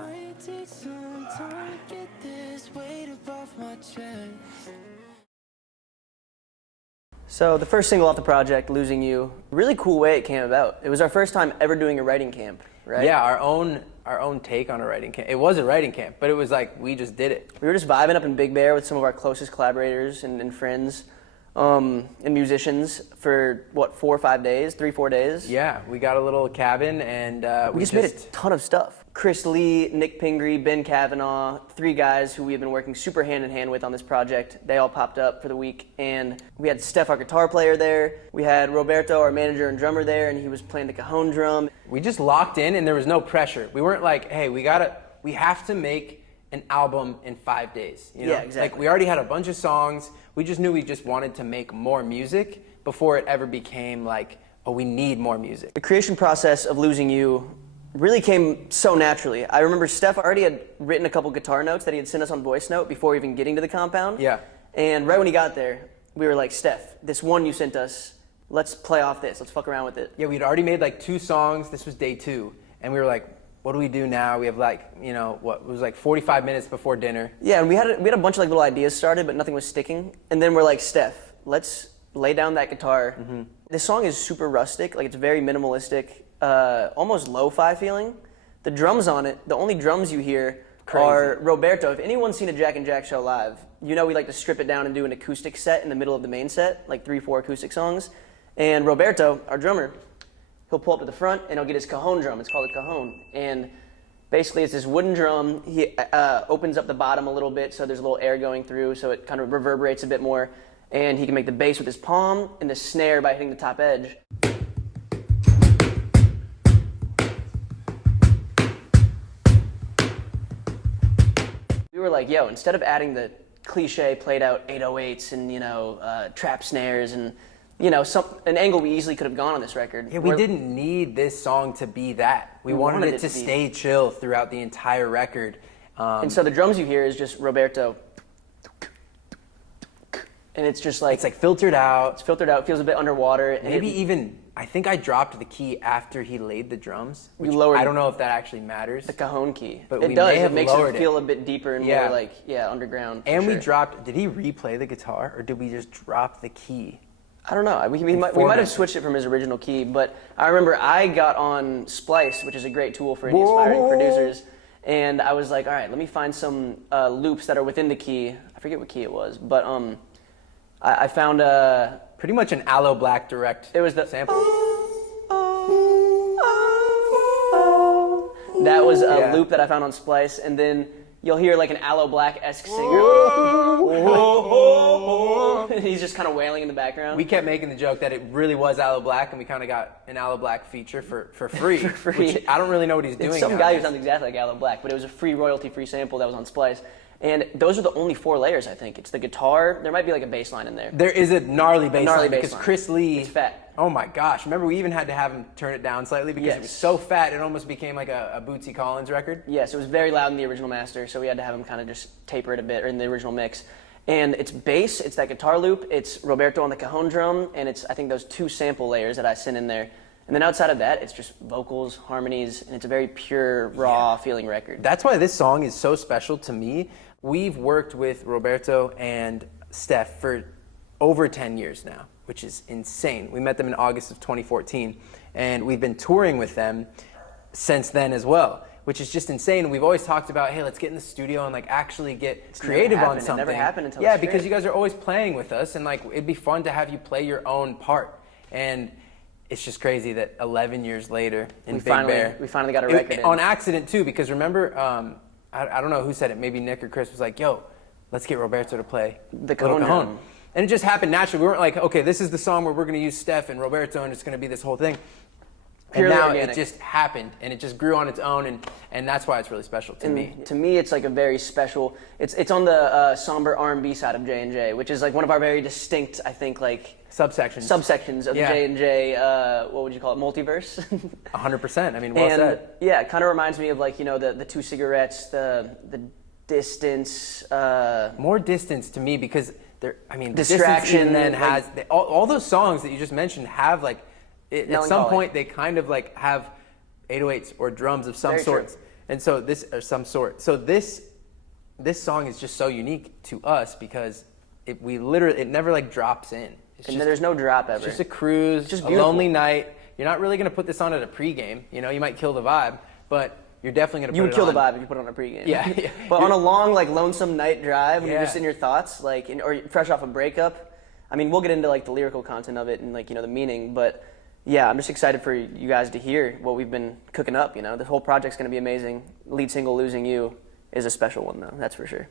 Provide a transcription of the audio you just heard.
Might take some time to get this weight above my chest. So the first single off the project, Losing You, really cool way it came about. It was our first time ever doing a writing camp, right? Yeah, our own take on a writing camp. It was a writing camp, but it was like we just did it. We were just vibing up in Big Bear with some of our closest collaborators and friends and musicians for, what, 4 or 5 days, 3-4 days? Yeah, we got a little cabin and we just made a ton of stuff. Chris Lee, Nick Pingree, Ben Kavanaugh, 3 guys who we have been working super hand in hand with on this project. They all popped up for the week, and we had Steph, our guitar player, there. We had Roberto, our manager and drummer, there, and he was playing the cajon drum. We just locked in, and there was no pressure. We weren't like, hey, we have to make an album in 5 days. You know? Yeah, exactly. Like, we already had a bunch of songs. We just knew we just wanted to make more music before it ever became like, oh, we need more music. The creation process of Losing You really came so naturally. I remember Steph already had written a couple guitar notes that he had sent us on voice note before even getting to the compound. Yeah. And right when he got there, we were like, Steph, this one you sent us, let's play off this. Let's fuck around with it. Yeah, we'd already made like 2 songs. This was day 2. And we were like, what do we do now? We have like, you know, what, it was like 45 minutes before dinner. Yeah, and we had a bunch of like little ideas started, but nothing was sticking. And then we're like, Steph, let's lay down that guitar. Mm-hmm. This song is super rustic. Like, it's very minimalistic. Almost lo-fi feeling. The drums on it, the only drums you hear are Roberto. If anyone's seen a Jack and Jack show live, you know we like to strip it down and do an acoustic set in the middle of the main set, like 3-4 acoustic songs. And Roberto, our drummer, he'll pull up to the front and he'll get his cajon drum. It's called a cajon. And basically it's this wooden drum. He opens up the bottom a little bit so there's a little air going through so it kind of reverberates a bit more. And he can make the bass with his palm and the snare by hitting the top edge. We were like, yo, instead of adding the cliche played out 808s and, you know, trap snares and, you know, an angle we easily could have gone on this record. Yeah, we didn't need this song to be that. We wanted it to stay chill throughout the entire record. And so the drums you hear is just Roberto. And it's just like... It's like filtered out. It's filtered out, feels a bit underwater. Maybe even, I think I dropped the key after he laid the drums. Which I don't know if that actually matters. The cajon key. But it does. It makes it feel a bit deeper and more like, underground. And we dropped, did he replay the guitar or did we just drop the key? I don't know. We might have switched it from his original key, but I remember I got on Splice, which is a great tool for indie aspiring producers, and I was like, all right, let me find some loops that are within the key. I forget what key it was, but I found pretty much an Aloe Black Direct it was the sample. That was a loop that I found on Splice, and then you'll hear like an Aloe Black-esque singer. He's just kind of wailing in the background. We kept making the joke that it really was Aloe Black, and we kind of got an Aloe Black feature for free. For free. Which I don't really know what he's doing. It's some guy who sounds exactly like Aloe Black, but it was a free royalty-free sample that was on Splice. And those are the only 4 layers, I think. It's the guitar. There might be like a bass line in there. There is a gnarly bass line because line. Chris Lee... It's fat. Oh my gosh. Remember, we even had to have him turn it down slightly because it was so fat it almost became like a Bootsy Collins record. Yes, it was very loud in the original master, so we had to have him kind of just taper it a bit, or in the original mix. And it's bass, it's that guitar loop, it's Roberto on the cajon drum, and it's, I think, those 2 sample layers that I sent in there. And then outside of that, it's just vocals, harmonies, and it's a very pure, raw feeling record. That's why this song is so special to me. We've worked with Roberto and Steph for over 10 years now, which is insane. We met them in August of 2014, and we've been touring with them since then as well, which is just insane. We've always talked about, hey, let's get in the studio and like actually get creative on something. It never happened until yeah, because you guys are always playing with us, and like it'd be fun to have you play your own part. And it's just crazy that 11 years later in Big Bear, we finally got a record in. On accident too, because remember, I don't know who said it, maybe Nick or Chris was like, yo, let's get Roberto to play the cajon. And it just happened naturally. We weren't like, okay, this is the song where we're going to use Steph and Roberto and it's going to be this whole thing. Purely and now organic. It just happened and it just grew on its own, and that's why it's really special to me. To me, it's like a very special, it's on the somber R&B side of J&J, which is like one of our very distinct, I think, like subsections of the J&J, what would you call it, multiverse? 100%, I mean, well said. Yeah, it kind of reminds me of like, you know, the 2 cigarettes, the distance. More distance to me because distraction then has, all those songs that you just mentioned have like, at some point they kind of like have 808s or drums of some sorts. And so this, or some sort. So this song is just so unique to us because it never like drops in. There's no drop ever. It's just a cruise, just a beautiful. lonely night. You're not really gonna put this on at a pregame. You know, you might kill the vibe, but you're definitely gonna. You put would it kill on. the vibe if you put it on a pregame. Yeah. But on a long, like lonesome night drive, when you're Yeah. just in your thoughts, like, or fresh off a breakup. I mean, we'll get into like the lyrical content of it and like the meaning, but yeah, I'm just excited for you guys to hear what we've been cooking up. This whole project's gonna be amazing. Lead single, "Losing You," is a special one though. That's for sure.